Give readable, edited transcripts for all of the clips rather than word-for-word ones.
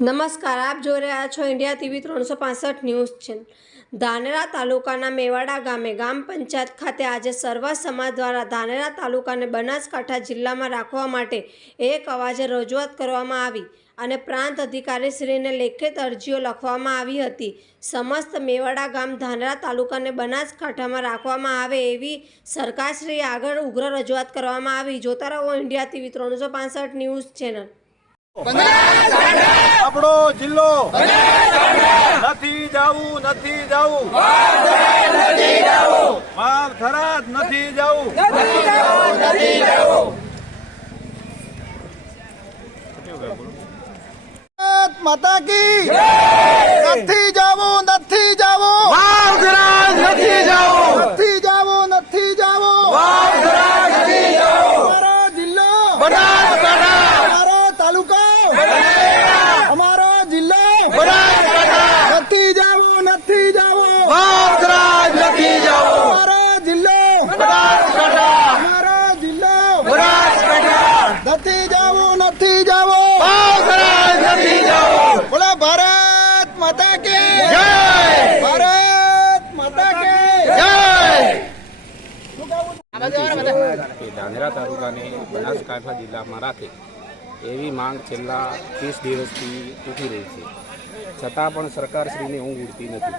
નમસ્કાર, આપ જોઈ રહ્યા છો India TV 365 news channel. Dhanera તાલુકાના મેવાડા ગામે ગ્રામ પંચાયત ખાતે આજે સર્વ સમાજ દ્વારા ધાનેરા તાલુકાને બનાસકાંઠા જિલ્લામાં રાખવા માટે એક અવાજે રજૂઆત કરવામાં આવી અને પ્રાંત અધિકારીશ્રીને લેખિત અરજીઓ લખવામાં આવી હતી। સમસ્ત મેવાડા ગામ ધાનેરા તાલુકાને બનાસકાંઠામાં રાખવામાં આવે એવી સરકારશ્રી આગળ ઉગ્ર રજૂઆત કરવામાં આવી। જોતા રહો ઇન્ડિયા ટીવી 365 ન્યૂઝ ચેનલ। આપણો જિલ્લો નથી જાવું થરાદ નથી જાવું માતા કી નથી જાવું થરાદ નથી જાવું અમારો જિલ્લો બનાસકાંઠા, અમારો તાલુકો અમારો જિલ્લો બનાસકાંઠા, નથી જાવું થરાદ નથી જાવું અમારો જિલ્લો બનાસકાંઠા, અમારો જિલ્લો બનાસકાંઠા, નથી જાવું થરાદ નથી જાવું। બોલો ભારત માતા કી જય, ભારત માતા કી જય। ધાનેરા તાલુકાને બનાસકાંઠા જિલ્લામાં રાખે એવી માંગ છેલ્લા 30 દિવસથી ઉઠી રહી છે, છતાં પણ સરકારશ્રીને ઊંઘ ઉડતી નથી।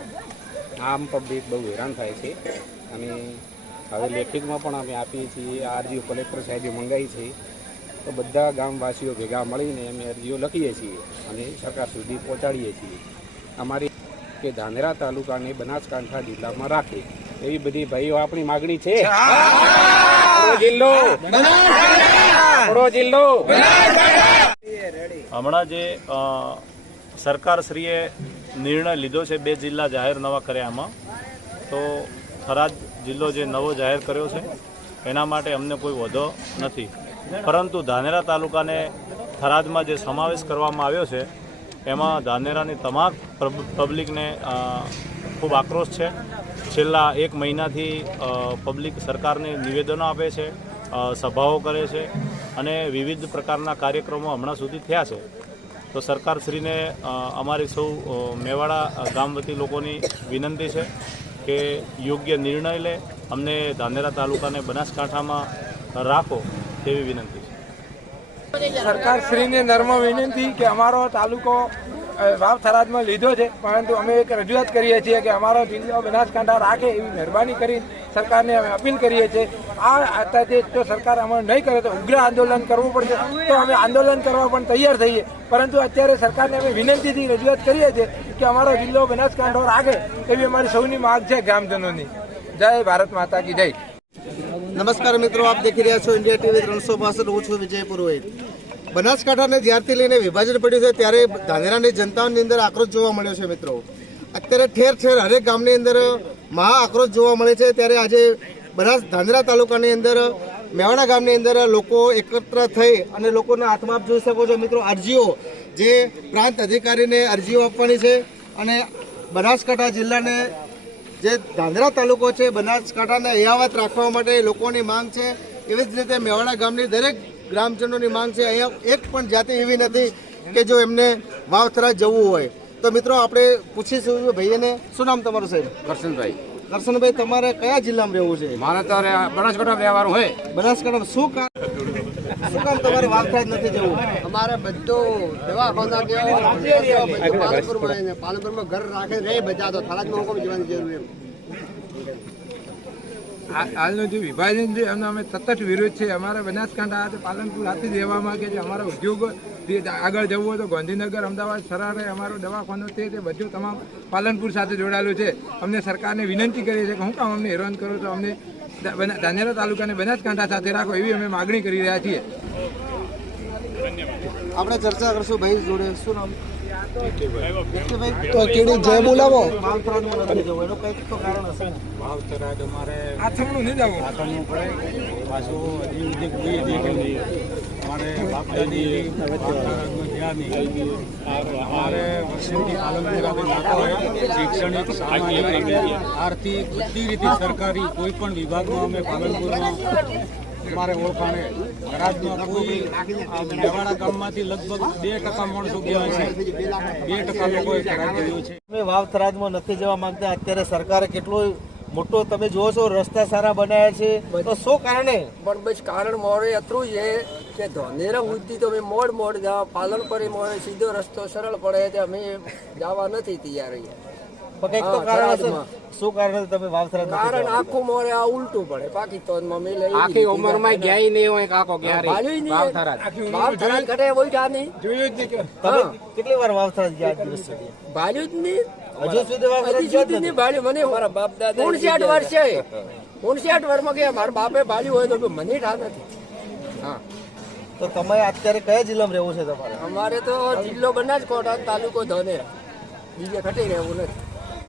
આમ પબ્લિક બહુ હેરાન થાય છે અને હવે લેખિતમાં પણ અમે આપીએ છીએ। આ અરજીઓ કલેક્ટર સાહેબે મંગાવી છે, તો બધા ગામવાસીઓ ભેગા મળીને અમે અરજીઓ લખીએ છીએ અને સરકાર સુધી પહોંચાડીએ છીએ। અમારી કે ધાનેરા તાલુકાને બનાસકાંઠા જિલ્લામાં રાખે એવી બધી ભાઈઓ આપણી માગણી છે। હમણાં જે સરકારશ્રીએ નિર્ણય લીધો છે 2 જિલ્લા જાહેર નવા કર્યામાં, તો થરાદ જિલ્લો જે નવો જાહેર કર્યો છે એના માટે અમને કોઈ વધો નથી, પરંતુ ધાનેરા તાલુકાને થરાદમાં જે સમાવેશ કરવામાં આવ્યો છે એમાં ધાનેરાની તમામ પબ્લિકને ખૂબ આક્રોશ છે। છેલ્લા 1 મહિનાથી પબ્લિક સરકારને નિવેદનો આપે છે, સભાઓ કરે છે અને વિવિધ પ્રકારના કાર્યક્રમો હમણાં સુધી થયા છે। તો સરકારશ્રીને અમારી સૌ મેવાડા ગામ વતી લોકોની વિનંતી છે કે યોગ્ય નિર્ણય લે, અમને ધાનેરા તાલુકાને બનાસકાંઠામાં રાખો તેવી વિનંતી છે। સરકારશ્રીને નર્મ વિનંતી કે અમારો તાલુકો વાવ થરાદમાં લીધો છે, પરંતુ અમે એક રજૂઆત કરીએ છીએ કે અમારો જિલ્લો બનાસકાંઠા રાખે એવી મહેરબાની કરી સરકારને અમે અપીલ કરીએ છીએ। આ અત્યારે જો સરકાર અમલ નહીં કરે તો ઉગ્ર આંદોલન કરવું પડશે, તો અમે આંદોલન કરવા પણ તૈયાર થઈએ, પરંતુ અત્યારે સરકારને અમે વિનંતીથી રજૂઆત કરીએ છીએ કે અમારો જિલ્લો બનાસકાંઠો રાખે એવી અમારી સૌની માગ છે ગ્રામજનોની। જય ભારત માતા કી જય। નમસ્કાર મિત્રો, આપ દેખી રહ્યા છો ઇન્ડિયા ટીવી 365। હું છું વિજય પુરોહિત। બનાસકાંઠાને જ્યારથી લઈને વિભાજન પડ્યું છે ત્યારે ધાનેરાની જનતાની અંદર આક્રોશ જોવા મળ્યો છે મિત્રો। અત્યારે ઠેર ઠેર હરેક ગામની અંદર મહા આક્રોશ જોવા મળે છે, ત્યારે આજે ધાનેરા તાલુકાની અંદર મેવાડા ગામની અંદર લોકો એકત્ર થઈ અને લોકોના હાથમાં આપ જોઈ શકો છો મિત્રો અરજીઓ, જે પ્રાંત અધિકારીને અરજીઓ આપવાની છે અને બનાસકાંઠા જિલ્લાને જે ધાનેરા તાલુકો છે બનાસકાંઠાને યથાવત રાખવા માટે લોકોની માંગ છે। એવી જ રીતે મેવાડા ગામની દરેક ગ્રામજનોની માંગ છે। અહીંયા એક પણ જાતિ એવી નથી કે જો એમને વાવ થરાદ જવું હોય। તો મિત્રો આપણે પૂછીશું ભાઈને, શું નામ તમારું સાહેબ? કરશનભાઈ। કરશનભાઈ, તમારે કયા જિલ્લામાં રહેવું છે? મારે તો બનાસકાંઠા વ્યવહાર હોય। બનાસકાંઠામાં શું કામ તમારે વાવ થરાદ નથી જવું? અમારે બધું દવાખાના પાલનપુરમાં ઘર રાખે રહે બધા, તો થરાદમાં હુકમ જવાની જરૂર એમ। હાલનું જે વિભાજન છે એમનો અમે સતત વિરોધ છે। અમારા બનાસકાંઠા પાલનપુર હાથે રહેવા માંગે છે। અમારા ઉદ્યોગ આગળ જવું હોય તો ગાંધીનગર, અમદાવાદ, સરારે અમારો દવાખાનો તે બધું તમામ પાલનપુર સાથે જોડાયેલું છે। અમને સરકારને વિનંતી કરીએ છીએ કે હું કામ અમને હેરાન કરો છો, અમને ધાનેરા તાલુકાને બનાસકાંઠા સાથે રાખો એવી અમે માગણી કરી રહ્યા છીએ। આપણે ચર્ચા કરશું ભાઈ જોડે। શું નામ? તો કેડી જય બોલાવો। વાવ થરાદમાં નથી જવું એનું કંઈક તો કારણ હશે ને? વાવ થરાદ અમારે આથમણું નહીં જવું, આથમણું પડે પાછું અમારે બાપદાદી ધ્યાન નહીં। અમારે વર્ષોથી પાલનપુર શૈક્ષણિક, સામાજિક, આર્થિક બધી રીતે સરકારી કોઈ પણ વિભાગમાં અમે પાલનપુરમાં અમારે ઓળખાણે થરાદમાં કોઈ મેવાડા ગામમાંથી લગભગ 2% માણસો ગયા છે, 2% લોકોએ થરાદ જોયું છે. તમે વાવ થરાદમાં નથી જવા માંગતા. અત્યારે સરકારે કેટલો મોટો તમે જુઓ છો, રસ્તા સારા બનાવ્યા છે, તો શું કારણે? પણ બસ કારણ મોડે એટલું છે કે ધાનેરા સુધી તો અમે મોડ જાવ, પાલનપુરી મોડે સીધો રસ્તો સરળ પડે તે અમે જવા નથી તૈયાર અહીંયા. પણ કંઈક તો કારણ હશે. શું કારણ તમે વાવ થરાદ નથી કારણ જવા આખું મોડે આ ઉલટું પડે પાકિસ્તાનમાં મેલે આખી ઉંમરમાં ગયા નહીં હોય કાકો ક્યારે વાવ થરાદ. ભાવ થરાદ ઘટે બોલ્યા નહીં, જોયું જ નહીં કે તમે કેટલી વાર વાવ થરાદ ગયા આજ દિવસ સુધી? ભાલ્યું જ નહીં, હજુ સુધી વાવ થરાદ હજી ગયા જ સુધી નથી? નહીં ભાલ્યું. મને મારા બાપ દાદા 59 વર્ષ છે, 59 વર્ષમાં ગયા મારા બાપે ભાલ્યું હોય તો મને ઠા નથી. હા, તો તમે અત્યારે કયા જિલ્લામાં રહેવું છે તમારે? અમારે તો જિલ્લો બનાસકાંઠા, તાલુકો ધાનેરા, બીજે ખટી રહેવું નથી.